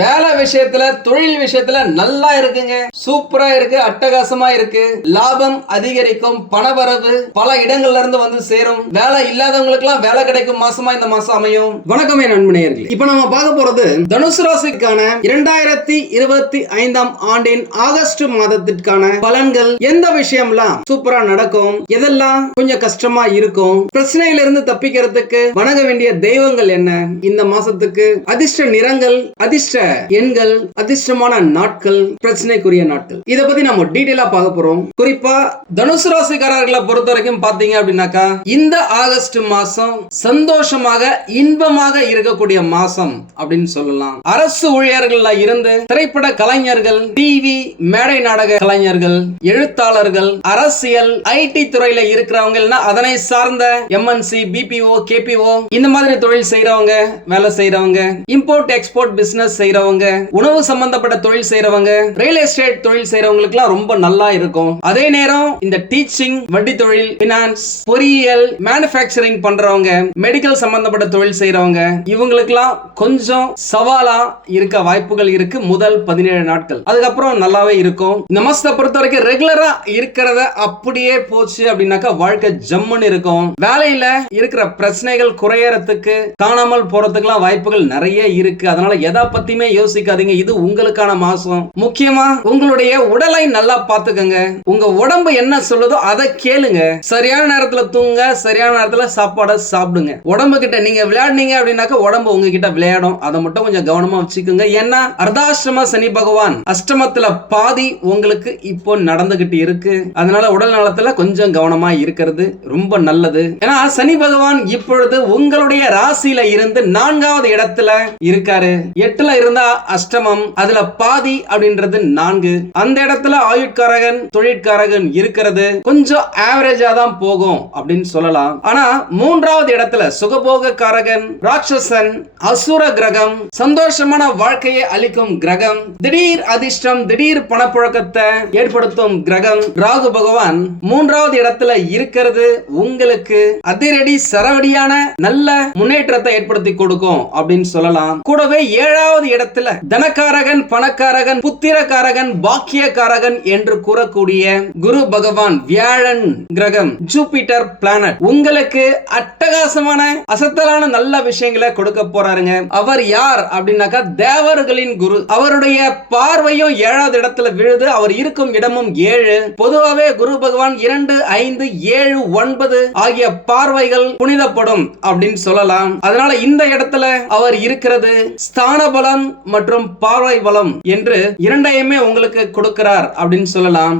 வேலை விஷயத்துல தொழில் விஷயத்துல நல்லா இருக்குங்க. சூப்பரா இருக்கு அட்டகாசமா இருக்கு. லாபம் அதிகரிக்கும் பணவரவு பல இடங்கள்ல இருந்து வந்து சேரும். வேலை இல்லாதவங்களுக்கு எல்லாம் வேலை கிடைக்கும் மாசமா இந்த மாசம் அமையும். வணக்கமே என் இப்ப நம்ம பார்க்க போறது தனுசு ராசிக்கான இரண்டாயிரத்தி இருபத்தி ஐந்தாம் ஆண்டின் ஆகஸ்ட் மாதத்திற்கான பலன்கள் எந்த விஷயம்லாம் சூப்பரா நடக்கும்? எதெல்லாம் கொஞ்சம் கஷ்டமா இருக்கும்? பிரச்சனையில இருந்து தப்பிக்கிறதுக்கு வணங்க வேண்டிய தெய்வங்கள் என்ன? இந்த மாசத்துக்கு அதிர்ஷ்ட நிறங்கள் அதிர்ஷ்ட எண்கள் அதிர்ஷ்டமான நாட்கள் பிரச்சனைக்குரிய நாட்கள். இதை பத்தி நம்ம டீட்டெயிலா பார்க்க போறோம். குறிப்பா தனுசு ராசிக்காரர்களை பொறுத்த வரைக்கும் பாத்தீங்க அப்படின்னாக்கா இந்த ஆகஸ்ட் மாசம் சந்தோஷமாக இன்பமாக இருக்கக்கூடிய மாசம் அப்படின்னு சொல்லலாம். அரசு ஊழியர்கள்ல இருந்து திரைப்பட கலைஞர்கள் டிவி மேடை நாடக கலைஞர்கள் எழுத்தாளர்கள் அரசியல் ஐடி துறையில இருக்கிறவங்க அதனை சார்ந்த எம்என்சி பிபிஓ கேபிஓ இந்த மாதிரி தொழில் செய்யறவங்க வேலை செய்யறவங்க இம்போர்ட் எக்ஸ்போர்ட் பிசினஸ் செய்யறவங்க உணவு சம்பந்தப்பட்ட தொழில் செய்யறவங்க ரியல் எஸ்டேட் தொழில் செய்யறவங்களுக்கு எல்லாம் ரொம்ப நல்லா இருக்கும். அதே நேரம் இந்த டீச்சிங் வட்டி தொழில் பினான்ஸ் பொறியியல் மேனுஃபேக்சரிங் பண்றவங்க மெடிக்கல் சம்பந்தப்பட்ட தொழில் செய்யறவங்க இவங்களுக்கெல்லாம் கொஞ்சம் சவாலா இருக்க வாய்ப்புகள் இருக்கு முதல் பதினேழு நாட்கள். அதுக்கப்புறம் நல்லாவே இருக்கும். இந்த மாசத்தை பொறுத்த வரைக்கும் ரெகுலரா இருக்கிறத அப்படியே போச்சு அப்படின்னாக்கா வாழ்க்கை ஜம்முன்னு இருக்கும். வேலையில இருக்கிற பிரச்சனைகள் குறையறதுக்கு காணாமல் போறதுக்குலாம் வாய்ப்புகள் நிறைய இருக்கு. அதனால எதை பத்தியுமே யோசிக்காதீங்க. இது உங்களுக்கான மாசம். முக்கியமா உங்களுடைய உடலை நல்லா பாத்துக்கங்க உங்க உடம்பு என்ன சொல்லுதோ அதை கேளுங்க. சரியான நேரத்துல தூங்க சரியான நேரத்துல சாப்பாடை சாப்பிடுங்க. உடம்பு கிட்ட நீங்க விளையாடுனீங்க அப்படின்னாக்க உடம்பு உங்ககிட்ட விளையாடும். அதை மட்டும் கொஞ்சம் கவனமா வச்சுக்கோங்க. ஏன்னா அர்தாஷ்டம சனி பகவான் அஷ்டமத்துல பாதி உங்களுக்கு இப்போ நடந்துகிட்டு இருக்கு. அதனால உடல் நலத்துல கொஞ்சம் கவனமா இருக்கிறது ரொம்ப நல்லது. ஏன்னா சனி பகவான் இப்பொழுது உங்களுடைய ராசியில இருந்து நான்காவது இடத்துல இருக்காரு. எட்டுல இருந்து இருந்தா அஷ்டமம் அதுல பாதி அப்படின்றது நான்கு. அந்த இடத்துல ஆயுட்காரகன் தொழிற்காரகன் இருக்கிறது. கொஞ்சம் ஆவரேஜா தான் போகும் அப்படின்னு சொல்லலாம். ஆனா மூன்றாவது இடத்துல சுகபோக காரகன் ராட்சசன் அசுர கிரகம் சந்தோஷமான வாழ்க்கையை அளிக்கும் கிரகம் திடீர் அதிர்ஷ்டம் திடீர் பணப்புழக்கத்தை ஏற்படுத்தும் கிரகம் ராகு பகவான் மூன்றாவது இடத்துல இருக்கிறது உங்களுக்கு. அதிரடி சரவடியான நல்ல முன்னேற்றத்தை ஏற்படுத்தி கொடுக்கும் அப்படின்னு சொல்லலாம். கூடவே ஏழாவது இடத்துல தனக்காரகன் பணக்காரகன் புத்திரக்காரகன் பாக்கியக்காரகன் என்று கூறக்கூடிய குரு பகவான் வியாழன் கிரகம் ஜூபிட்டர் பிளானட் உங்களுக்கு அட்டகாசமான அசத்தலான நல்ல விஷயங்களை கொடுக்க போறாருங்க. அவர் யார் அப்படின்னாக்கா தேவர்களின் குரு. அவருடைய பார்வையும் ஏழாவது இடத்துல விழுது. அவர் இருக்கும் இடமும் ஏழு. பொதுவாகவே குரு பகவான் இரண்டு ஐந்து ஏழு ஒன்பது ஆகிய பார்வைகள் புனிதப்படும் அப்படின்னு சொல்லலாம். அதனால இந்த இடத்துல அவர் இருக்கிறது ஸ்தான பலம் மற்றும் பார்வை வளம் என்று இரண்டையுமே உங்களுக்கு கொடுக்கிறார் அப்படின்னு சொல்லலாம்.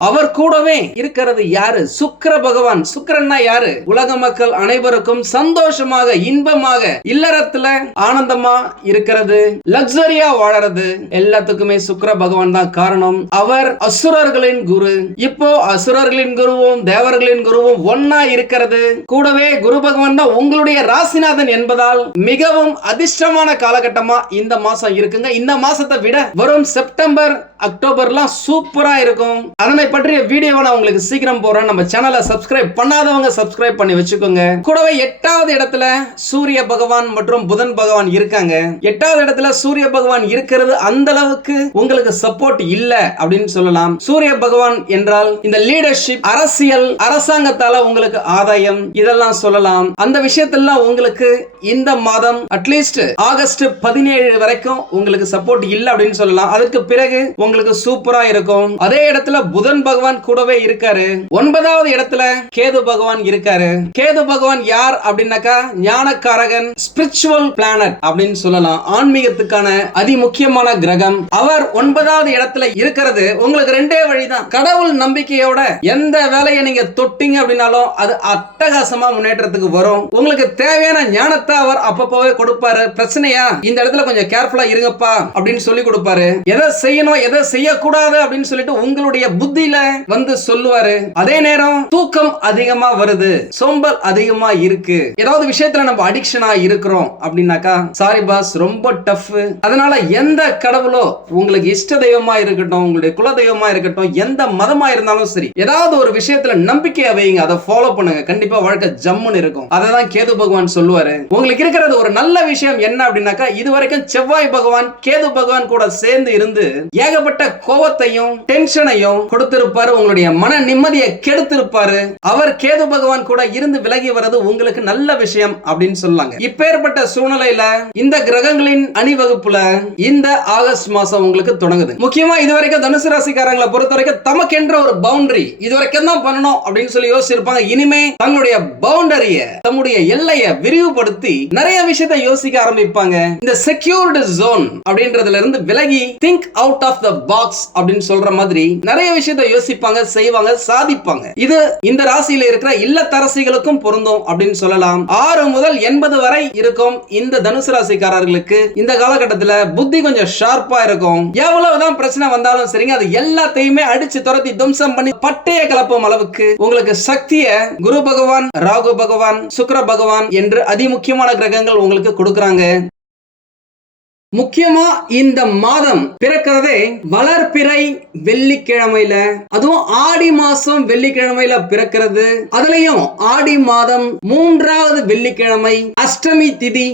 அவர் கூடவே இருக்கிறது யாரு? சுக்கர பகவான். சுக்கரன்னா யாரு? உலக மக்கள் அனைவருக்கும் சந்தோஷமாக இன்பமாக இல்லறத்துல ஆனந்தமா இருக்கிறது. லக்ஸரியா வாழறது. எல்லாத்துக்குமே சுக்கர பகவான் தான் காரணம். அவர் அசுரர்களின் குரு. இப்போ அசுரர்களின் குருவும் தேவர்களின் குருவும் ஒன்னா இருக்கிறது. கூடவே குரு பகவான் தான் உங்களுடைய ராசிநாதன் என்பதால் மிகவும் அதிர்ஷ்டமான காலகட்டமா இந்த மாசம் இருக்குங்க. இந்த மாசத்தை விட வரும் செப்டம்பர் அக்டோபர்லாம் சூப்பரா இருக்கும். அதனை பற்றிய வீடியோவை நான் உங்களுக்கு சீக்கிரம் போறேன் நம்ம சேனலை சப்ஸ்கிரைப் பண்ணாதவங்க சப்ஸ்கிரைப் பண்ணி வச்சுக்கோங்க. கூடவே எட்டாவது இடத்துல சூரிய பகவான் மற்றும் புதன் பகவான் இருக்காங்க. எட்டாவது இடத்துல சூரிய பகவான் இருக்கிறது அந்த அளவுக்கு உங்களுக்கு சப்போர்ட் இல்ல அப்படின்னு சொல்லலாம். சூரிய பகவான் என்றால் இந்த லீடர்ஷிப் அரசியல் அரசாங்கத்தால உங்களுக்கு ஆதாயம் இதெல்லாம் சொல்லலாம். அந்த விஷயத்தெல்லாம் உங்களுக்கு இந்த மாதம் அட்லீஸ்ட் ஆகஸ்ட் பதினேழு வரைக்கும் உங்களுக்கு சப்போர்ட் இல்ல அப்படின்னு சொல்லலாம். அதுக்கு பிறகு உங்களுக்கு சூப்பரா இருக்கும். அதே இடத்துல புதன் பகவான் கூடவே இருக்காரு. ஒன்பதாவது இடத்துல கேது பகவான் இருக்காரு. கேது பகவான் யார் அப்படின்னாக்கா ஞானக்காரகன் ஸ்பிரிச்சுவல் பிளானட் அப்படின்னு சொல்லலாம். ஆன்மீகத்துக்கான அதிமுக்கியமான கிரகம். அவர் ஒன்பதாவது இடத்துல இருக்கிறது. உங்களுக்கு ரெண்டே வழிதான். கடவுள் நம்பிக்கையோட எந்த வேலையை நீங்க தொட்டீங்க அப்படின்னாலும் அது அட்டகாசமா முன்னேற்றத்துக்கு வரும். உங்களுக்கு தேவையான ஞானத்தை அவர் அப்பப்போவே கொடுப்பாரு. பிரச்சனையா? இந்த இடத்துல கொஞ்சம் கேர்ஃபுல்லா இருங்கப்பா அப்படின்னு சொல்லி கொடுப்பாரு. எதை செய்யணும் எதை செய்யக்கூடாது அப்படின்னு சொல்லிட்டு உங்களுடைய புத்தியில வந்து சொல்லுவாரு. அதே நேரம் தூக்கம் அதிகமா வருது சோம்பல் அதிகமா இருக்கு. ஏதாவது விஷயத்துல நம்ம அடிக்ஷனா இருக்கிறோம் அப்படின்னாக்கா சாரி பாஸ் ரொம்ப டஃப் அதனால எந்த கடவுளோ உங்களுக்கு இஷ்ட தெய்வமா இருக்கட்டும் உங்களுடைய குல தெய்வமா இருக்கட்டும் எந்த மதமா இருந்தாலும் சரி ஏதாவது ஒரு விஷயத்துல நம்பிக்கையை வைங்க. அதை ஃபாலோ பண்ணுங்க. கண்டிப்பா வாழ்க்கை ஜம்முன்னு இருக்கும். அதை தான் கேது பகவான் சொல்லுவாரு. உங்களுக்கு இருக்கிறது ஒரு நல்ல விஷயம் என்ன அப்படின்னாக்கா இது வரைக்கும் செவ்வாய் பகவான் கேது பகவான் கூட சேர்ந்து இருந்து ஏகப்பட்ட கோபத்தையும் டென்ஷனையும் கொடுத்திருப்பாரு. உங்களுடைய மன நிம்மதியை கெடுத்திருப்பாரு. அவர் கேது பகவான் கூட இருந்து விலகி வர்றது உங்களுக்கு நல்ல விஷயம் அப்படின்னு சொல்லாங்க. இப்பேற்பட்ட சூழ்நிலையில இந்த கிரகங்களின் அணிவகுப்புல இந்த ஆகஸ்ட் மாசம் உங்களுக்கு தொடங்குது. முக்கியமா இதுவரைக்கும் தனுசு ராசிக்காரங்களை பொறுத்த வரைக்கும் தமக்கென்ற ஒரு பவுண்டரி இதுவரைக்கும் தான் பண்ணணும் அப்படின்னு சொல்லி யோசிச்சிருப்பாங்க. இனிமே தங்களுடைய பவுண்டரிய தம்முடைய எல்லையை விரிவுபடுத்தி நிறைய விஷயத்தை யோசிக்க ஆரம்பிப்பாங்க. இந்த செக்யூர்டு ஜோன் அப்படின்றதுல இருந்து விலகி think out of the box அப்படின்னு சொல்ற மாதிரி நிறைய விஷயத்த யோசிப்பாங்க செய்வாங்க சாதிப்பாங்க. இது இந்த ராசியில இருக்கிற இல்லத்தரசிகளுக்கும் பொருந்தும் அப்படின்னு சொல்லலாம். ஆறு முதல் எண்பது வரை இருக்கும் இந்த தனுசு ராசிக்காரர்களுக்கு இந்த காலகட்டத்துல புத்தி கொஞ்சம் ஷார்ப்பா இருக்கும். எவ்வளவுதான் பிரச்சனை வந்தாலும் சரிங்க அது எல்லாத்தையுமே அடிச்சு துரத்தி தும்சம் பண்ணி பட்டைய கலப்பும் அளவுக்கு உங்களுக்கு சக்திய குரு பகவான் ராகு பகவான் சுக்கிர பகவான் என்று அதிமுக்கியமான கிரகங்கள் உங்களுக்கு கொடுக்குறாங்க. முக்கியமா இந்த மாதம் பிறக்கிறதே வளர்பிறை வெள்ளிக்கிழமையில. அதுவும் ஆடி மாசம் வெள்ளிக்கிழமையில பிறக்கிறது. அதுலயும் ஆடி மாதம் மூன்றாவது வெள்ளிக்கிழமை அஷ்டமி திதி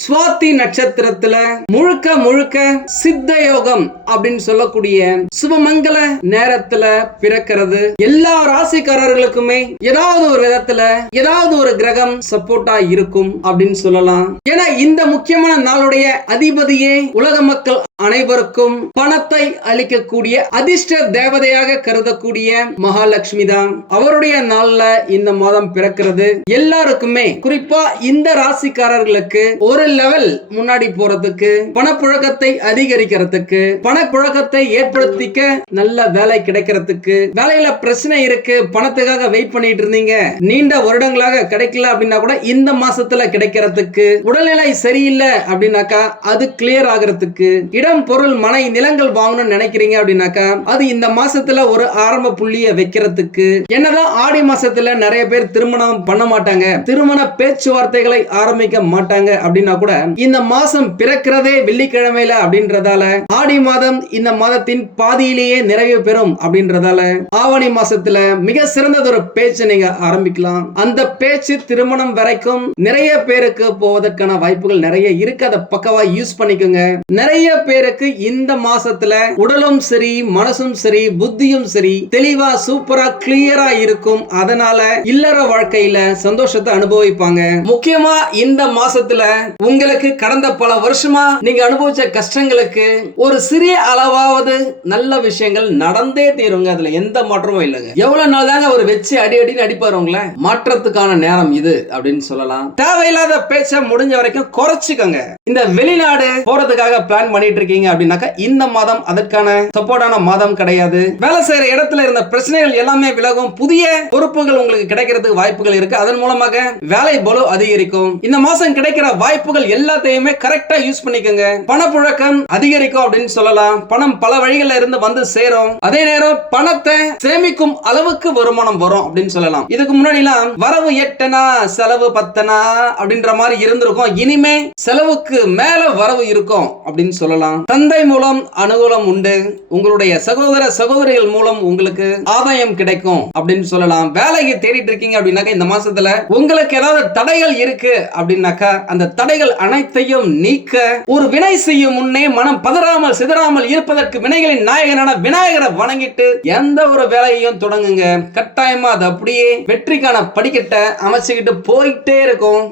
சுவாதி நட்சத்திரத்துல முழுக்க முழுக்க சித்த யோகம் அப்படின்னு சொல்லக்கூடிய சுபமங்கல நேரத்துல பிறக்கிறது. எல்லா ராசிக்காரர்களுக்குமே ஏதாவது ஒரு விதத்துல ஏதாவது ஒரு கிரகம் சப்போர்ட்டா இருக்கும் அப்படின்னு சொல்லலாம். ஏன்னா இந்த முக்கியமான நாளுடைய அதிபதியே உலக மக்கள் அனைவருக்கும் பணத்தை அளிக்கக்கூடிய அதிர்ஷ்ட தேவதையாக கருதக்கூடிய மகாலட்சுமி தான் அவருடைய நாள்ல இந்த மாதம் பிறக்கிறது. எல்லாருக்குமே குறிப்பா இந்த ராசிக்காரர்களுக்கு ஒரு ஒரு லெவல் முன்னாடி போறதுக்கு பணப்புழக்கத்தை அதிகரிக்கிறதுக்கு பணப்புழக்கத்தை ஏற்படுத்திக்க நல்ல வேலை கிடைக்கிறதுக்கு வேலையில பிரச்சனை இருக்கு பணத்துக்காக வெயிட் பண்ணிட்டு இருந்தீங்க. நீண்ட வருடங்களாக கிடைக்கல அப்படின்னா கூட இந்த மாசத்துல கிடைக்கிறதுக்கு உடல்நிலை சரியில்லை அப்படின்னாக்கா அது கிளியர் ஆகிறதுக்கு இடம் பொருள் மனை நிலங்கள் வாங்கணும்னு நினைக்கிறீங்க அப்படின்னாக்கா அது இந்த மாசத்துல ஒரு ஆரம்ப புள்ளிய வைக்கிறதுக்கு. என்னதான் ஆடி மாசத்துல நிறைய பேர் திருமணம் பண்ண மாட்டாங்க திருமண பேச்சுவார்த்தைகளை ஆரம்பிக்க மாட்டாங்க அப்படின்னா கூட இந்த மாசம் பிறக்கிறதே வெள்ளிக்கிழமையில அப்படின்றதால ஆடி மாதம் இந்த மாதத்தின் பாதியிலேயே நிறைவு பெறும் அப்படின்றதால ஆவணி மாசத்துல மிக சிறந்ததொரு பேச்சு நீங்க ஆரம்பிக்கலாம். அந்த பேச்சு திருமணம் வரைக்கும் நிறைய பேருக்கு போவதற்கான வாய்ப்புகள் நிறைய இருக்கு. அதை பக்கவா யூஸ் பண்ணிக்கோங்க. நிறைய பேருக்கு இந்த மாசத்துல உடலும் சரி மனசும் சரி புத்தியும் சரி தெளிவா சூப்பரா கிளியரா இருக்கும். அதனால இல்லற வாழ்க்கையில சந்தோஷத்தை அனுபவிப்பாங்க. முக்கியமா இந்த மாசத்துல உங்களுக்கு கடந்த பல வருஷமா நீங்க அனுபவிச்ச கஷ்டங்களுக்கு ஒரு சிறிய அளவாவது நல்ல விஷயங்கள் நடந்தே தீருங்க. அதுல எந்த மாற்றமும் இல்லைங்க. எவ்வளவு நாள் தாங்க அவர் வச்சு அடி அடின்னு அடிப்பாரு உங்களை? மாற்றத்துக்கான நேரம் இது அப்படின்னு சொல்லலாம். தேவையில்லாத பேச்ச முடிஞ்ச வரைக்கும் குறைச்சிக்கோங்க. இந்த வெளிநாடு போறதுக்காக பிளான் பண்ணிட்டு இருக்கீங்க அப்படின்னாக்கா இந்த மாதம் அதற்கான சப்போர்ட்டான மாதம் கிடையாது. வேலை செய்யற இடத்துல இருந்த பிரச்சனைகள் எல்லாமே விலகும். புதிய பொறுப்புகள் உங்களுக்கு கிடைக்கிறதுக்கு வாய்ப்புகள் இருக்கு. அதன் மூலமாக வேலை பலு அதிகரிக்கும். இந்த மாசம் கிடைக்கிற வாய்ப்பு வாய்ப்புகள் எல்லாத்தையுமே கரெக்டா யூஸ் பண்ணிக்கோங்க. பணப்புழக்கம் அதிகரிக்கும் அப்படின்னு சொல்லலாம். பணம் பல வழிகள்ல இருந்து வந்து சேரும். அதே நேரம் பணத்தை சேமிக்கும் அளவுக்கு வருமானம் வரும் அப்படின்னு சொல்லலாம். இதுக்கு முன்னாடி எல்லாம் வரவு எட்டனா செலவு பத்தனா அப்படின்ற மாதிரி இருந்திருக்கும். இனிமே செலவுக்கு மேல வரவு இருக்கும் அப்படின்னு சொல்லலாம். தந்தை மூலம் அனுகூலம் உண்டு. உங்களுடைய சகோதர சகோதரிகள் மூலம் உங்களுக்கு ஆதாயம் கிடைக்கும் அப்படின்னு சொல்லலாம். வேலையை தேடிட்டு இருக்கீங்க அப்படின்னாக்கா இந்த மாசத்துல உங்களுக்கு ஏதாவது தடைகள் இருக்கு அப்படின்னாக்கா அந்த தடைகள் அனைத்தையும் நீக்க ஒரு வினை செய்யும் முன்னே மனம் பதறாமல் சிதறாமல் இருப்பதற்கு வினைகளின் நாயகனான விநாயகரை வணங்கிட்டு எந்த ஒரு வேலையையும் தொடங்குங்க. கட்டாயமா அது அப்படியே வெற்றிக்கான படிக்கட்டை அமைச்சுக்கிட்டு போயிட்டே இருக்கும்.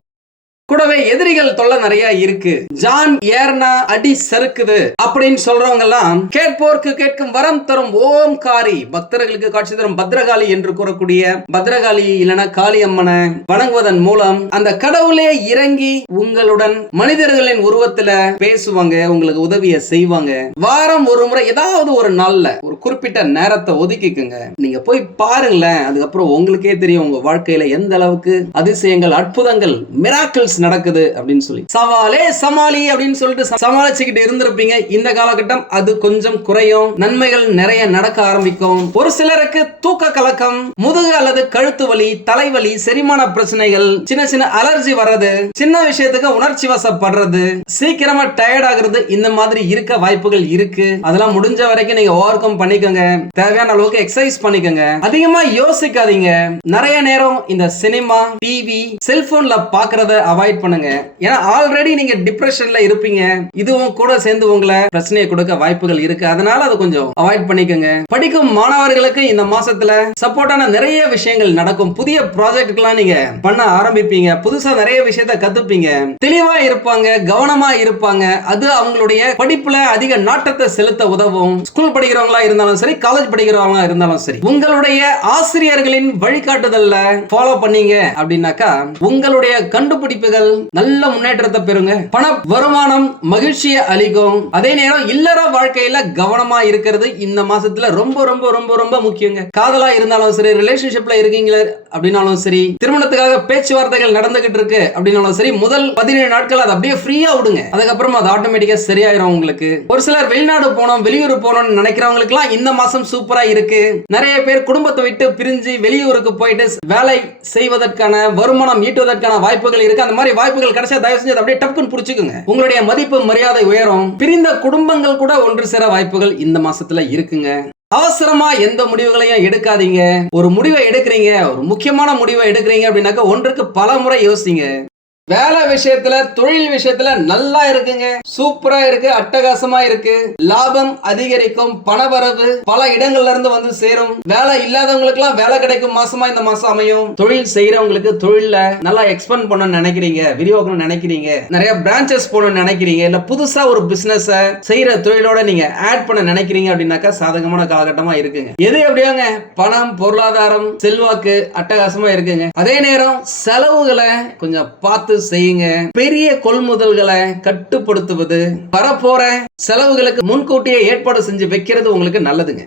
கூடவே எதிரிகள் தொல்லை நிறைய இருக்கு. ஜான் ஏர்னா அடி சறுக்குது அப்படின்னு சொல்றவங்க எல்லாம் கேட்போர்க்கு கேட்கும் வரம் தரும் ஓம் காரி பக்தர்களுக்கு காட்சி தரும் பத்ரகாளி என்று கூறக்கூடிய பத்ரகாளி இல்லனா காளி அம்மனை வணங்குவதன் மூலம் அந்த கடவுளே இறங்கி உங்களுடன் மனிதர்களின் உருவத்துல பேசுவாங்க உங்களுக்கு உதவியை செய்வாங்க. வாரம் ஒரு முறை ஏதாவது ஒரு நாள்ல ஒரு குறிப்பிட்ட நேரத்தை ஒதுக்கிக்குங்க. நீங்க போய் பாருங்களேன் அதுக்கப்புறம் உங்களுக்கே தெரியும் உங்க வாழ்க்கையில எந்த அளவுக்கு அதிசயங்கள் அற்புதங்கள் மிராக்கிள்ஸ் நடக்குது அப்படின்னு சொல்லி. சவாலே சமாளி அப்படின்னு சொல்லிட்டு சமாளிச்சுக்கிட்டு இருந்திருப்பீங்க. இந்த காலகட்டம் அது கொஞ்சம் குறையும். நன்மைகள் நிறைய நடக்க ஆரம்பிக்கும். ஒரு சிலருக்கு தூக்க கலக்கம் முதுகு அல்லது கழுத்து வலி தலைவலி செரிமான பிரச்சனைகள் சின்ன சின்ன அலர்ஜி வர்றது சின்ன விஷயத்துக்கு உணர்ச்சி வசப்படுறது சீக்கிரமா டயர்ட் ஆகுறது இந்த மாதிரி இருக்க வாய்ப்புகள் இருக்கு. அதெல்லாம் முடிஞ்ச வரைக்கும் நீங்க ஓவர் கம் பண்ணிக்கோங்க. தேவையான அளவுக்கு எக்ஸசைஸ் பண்ணிக்கோங்க. அதிகமா யோசிக்காதீங்க. நிறைய நேரம் இந்த சினிமா டிவி செல்போன்ல பாக்குறத அவாய்ட் அவாய்ட் பண்ணுங்க. ஏன்னா ஆல்ரெடி நீங்க டிப்ரெஷன்ல இருப்பீங்க. இதுவும் கூட சேர்ந்து உங்களை பிரச்சனையை கொடுக்க வாய்ப்புகள் இருக்கு. அதனால அதை கொஞ்சம் அவாய்ட் பண்ணிக்கோங்க. படிக்கும் மாணவர்களுக்கு இந்த மாசத்துல சப்போர்ட்டான நிறைய விஷயங்கள் நடக்கும். புதிய ப்ராஜெக்ட்லாம் நீங்க பண்ண ஆரம்பிப்பீங்க. புதுசா நிறைய விஷயத்த கத்துப்பீங்க. தெளிவா இருப்பாங்க கவனமா இருப்பாங்க. அது அவங்களுடைய படிப்புல அதிக நாட்டத்தை செலுத்த உதவும். ஸ்கூல் படிக்கிறவங்களா இருந்தாலும் சரி காலேஜ் படிக்கிறவங்களா இருந்தாலும் சரி உங்களுடைய ஆசிரியர்களின் வழிகாட்டுதல்ல ஃபாலோ பண்ணீங்க அப்படின்னாக்கா உங்களுடைய கண்டுபிடிப்புகள் நல்ல முன்னேற்றத்தை பெறுங்க. பண வருமானம் மகிழ்ச்சியை அளிக்கும். அதே நேரம் இல்லற வாழ்க்கையில கவனமா இருக்கிறது இந்த மாசத்துல ரொம்ப ரொம்ப ரொம்ப ரொம்ப முக்கியங்க. காதலா இருந்தாலும் சரி ரிலேஷன்ஷிப்ல இருக்கீங்களா அப்படின்னாலும் சரி திருமணத்துக்காக பேச்சுவார்த்தைகள் நடந்துகிட்டு இருக்கு அப்படின்னாலும் சரி முதல் பதினேழு நாட்கள் அதை அப்படியே ஃப்ரீயா விடுங்க. அதுக்கப்புறம் அது ஆட்டோமேட்டிக்கா சரியாயிரும் உங்களுக்கு. ஒரு சிலர் வெளிநாடு போனோம் வெளியூர் போனோம்னு நினைக்கிறவங்களுக்குலாம் இந்த மாசம் சூப்பரா இருக்கு. நிறைய பேர் குடும்பத்தை விட்டு பிரிஞ்சு வெளியூருக்கு போயிட்டு வேலை செய்வதற்கான வருமானம் ஈட்டுவதற்கான வாய்ப்புகள் இருக்கு. அந்த மாதிரி வாய்ப்புகள் கிடைச்சா தயவு செஞ்சு அப்படியே டப்புன்னு புடிச்சுக்குங்க. உங்களுடைய மதிப்பு மரியாதை உயரும். பிரிந்த குடும்பங்கள் கூட ஒன்று சேர வாய்ப்புகள் இந்த மாசத்துல இருக்குங்க. அவசரமா எந்த முடிவுகளையும் எடுக்காதீங்க. ஒரு முடிவை எடுக்கிறீங்க ஒரு முக்கியமான முடிவை எடுக்கிறீங்க அப்படின்னாக்கா ஒன்றுக்கு பல முறை யோசிங்க. வேலை விஷயத்துல தொழில் விஷயத்துல நல்லா இருக்குங்க. சூப்பரா இருக்கு அட்டகாசமா இருக்கு. லாபம் அதிகரிக்கும் பணவரவு பல இடங்கள்ல இருந்து வந்து சேரும். வேலை இல்லாதவங்களுக்கு எல்லாம் வேலை கிடைக்கும் மாசமா இந்த மாசம் அமையும். தொழில் செய்யறவங்களுக்கு தொழில நல்லா எக்ஸ்பெண்ட் பண்ணணும்னு நினைக்கிறீங்க விரிவாக்கணும்னு நினைக்கிறீங்க நிறைய பிரான்ச்சஸ் போகணும்னு நினைக்கிறீங்க இல்ல புதுசா ஒரு பிசினஸ் செய்யற தொழிலோட நீங்க ஆட் பண்ண நினைக்கிறீங்க அப்படின்னாக்கா சாதகமான காலகட்டமா இருக்குங்க. எது எப்படியாங்க? பணம் பொருளாதாரம் செல்வாக்கு அட்டகாசமா இருக்குங்க. அதே நேரம் செலவுகளை கொஞ்சம் பார்த்து செய்யுங்க. பெரிய கொள்முதல்களை கட்டுப்படுத்துவது. வரப்போற செலவுகளுக்கு முன்கூட்டியே ஏற்பாடு செஞ்சு வைக்கிறது உங்களுக்கு நல்லதுங்க.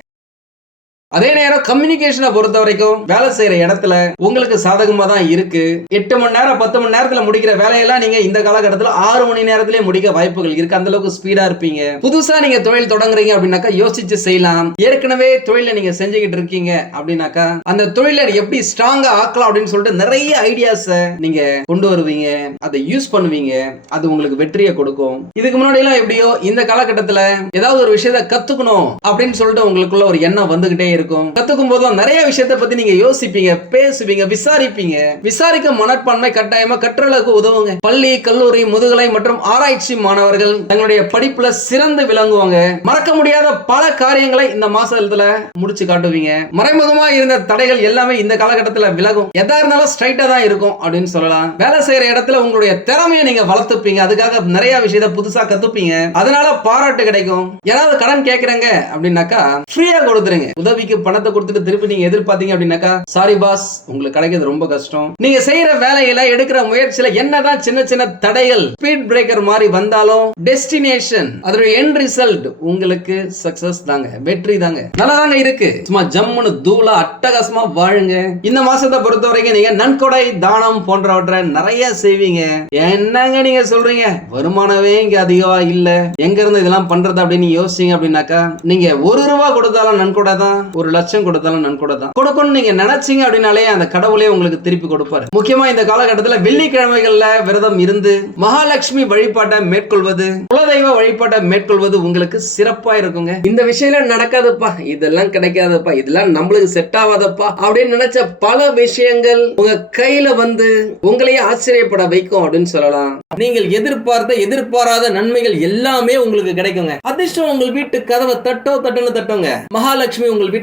அதே நேரம் கம்யூனிகேஷனை பொறுத்த வரைக்கும் வேலை செய்யற இடத்துல உங்களுக்கு சாதகமா தான் இருக்கு. எட்டு மணி நேரம் பத்து மணி நேரத்துல முடிக்கிற வேலையெல்லாம் நீங்க இந்த காலகட்டத்தில் ஆறு மணி நேரத்திலே முடிக்க வாய்ப்புகள் இருக்கு. அந்த அளவுக்கு ஸ்பீடா இருப்பீங்க. புதுசா நீங்க தொழில் தொடங்குறீங்க அப்படின்னாக்கா யோசிச்சு செய்யலாம். ஏற்கனவே தொழில நீங்க செஞ்சுக்கிட்டு இருக்கீங்க அப்படின்னாக்கா அந்த தொழிலை எப்படி ஸ்ட்ராங்கா ஆக்கலாம் அப்படின்னு சொல்லிட்டு நிறைய ஐடியாஸ நீங்க கொண்டு வருவீங்க. அதை யூஸ் பண்ணுவீங்க. அது உங்களுக்கு வெற்றியை கொடுக்கும். இதுக்கு முன்னாடி எல்லாம் எப்படியோ இந்த காலகட்டத்துல ஏதாவது ஒரு விஷயத்த கத்துக்கணும் அப்படின்னு சொல்லிட்டு உங்களுக்குள்ள ஒரு எண்ணம் வந்துகிட்டே இருக்கும். கத்துக்கும் போதும் நிறைய விஷயத்தை பத்தி நீங்க யோசிப்பீங்க பேசுவீங்க விசாரிப்பீங்க. விசாரிக்க மனப்பான்மை கட்டாயமா கற்றலுக்கு உதவுங்க. பள்ளி கல்லூரி முதுகலை மற்றும் ஆராய்ச்சி மாணவர்கள் தங்களுடைய படிப்புல சிறந்து விளங்குவாங்க. மறக்க முடியாத பல காரியங்களை இந்த மாசத்துல முடிச்சு காட்டுவீங்க. மறைமுகமா இருந்த தடைகள் எல்லாமே இந்த காலகட்டத்துல விலகும். எதா இருந்தாலும் ஸ்ட்ரைட்டா தான் இருக்கும் அப்படின்னு சொல்லலாம். வேலை செய்யற இடத்துல உங்களுடைய திறமையை நீங்க வளர்த்துப்பீங்க. அதுக்காக நிறைய விஷயத்த புதுசா கத்துப்பீங்க. அதனால பாராட்டு கிடைக்கும். யாராவது கடன் கேக்குறாங்க அப்படின்னாக்கா ஃப்ரீயா கொடுத்துருங்க. உதவிக்கு பணத்தை கொடுத்துட்டு திருப்பி நீங்க எதிர்பார்த்தீங்க அப்படின்னாக்கா சாரி பாஸ் உங்களுக்கு கிடைக்கிறது ரொம்ப கஷ்டம். நீங்க செய்யற வேலையில எடுக்கிற முயற்சியில என்னதான் சின்ன சின்ன தடைகள் ஸ்பீட் பிரேக்கர் மாதிரி வந்தாலும் டெஸ்டினேஷன் அதோட எண்ட் ரிசல்ட் உங்களுக்கு சக்சஸ் தாங்க வெற்றி தாங்க. நல்லா தாங்க இருக்கு. சும்மா ஜம்முன்னு தூளா அட்டகாசமா வாழுங்க. இந்த மாசத்தை பொறுத்த வரைக்கும் நீங்க நன்கொடை தானம் போன்றவற்றை நிறைய செய்வீங்க. என்னங்க நீங்க சொல்றீங்க? வருமானமே இங்க அதிகமா இல்ல. எங்க இருந்து இதெல்லாம் பண்றது அப்படின்னு யோசிச்சீங்க அப்படின்னாக்கா நீங்க ஒரு ரூபா கொடுத்தாலும் நன்கொடை தான் ஒரு லட்சம் கொடுத்தாலும் நன்கொடை தான். கொடுக்கணும்னு நீங்க நினைச்சீங்க அப்படின்னாலே அந்த கடவுளே உங்களுக்கு திருப்பி கொடுப்பாரு. முக்கியமா இந்த காலகட்டத்தில் வெள்ளிக்கிழமைகள்ல விரதம் இருந்து மகாலட்சுமி வழிபாட்டை மேற்கொள்வது குலதெய்வ வழிபாட்டை மேற்கொள்வது உங்களுக்கு சிறப்பா இருக்குங்க. இந்த விஷயம் நடக்காதுப்பா இதெல்லாம் கிடைக்காதப்பா இதெல்லாம் நம்மளுக்கு செட் ஆகாதப்பா அப்படின்னு நினைச்ச பல விஷயங்கள் உங்க கையில வந்து உங்களையே ஆச்சரியப்பட வைக்கும் அப்படின்னு சொல்லலாம். நீங்கள் எதிர்பார்த்த எதிர்பாராத நன்மைகள் எல்லாமே உங்களுக்கு கிடைக்குங்க. அதிர்ஷ்டம் உங்கள் வீட்டு கதவை தட்டோ தட்டுன்னு தட்டுங்க. மகாலட்சுமி உங்கள் வீட்டு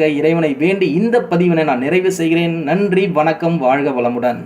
இறைவனை வேண்டி இந்த பதிவினை நான் நிறைவு செய்கிறேன். நன்றி வணக்கம் வாழ்க வளமுடன்.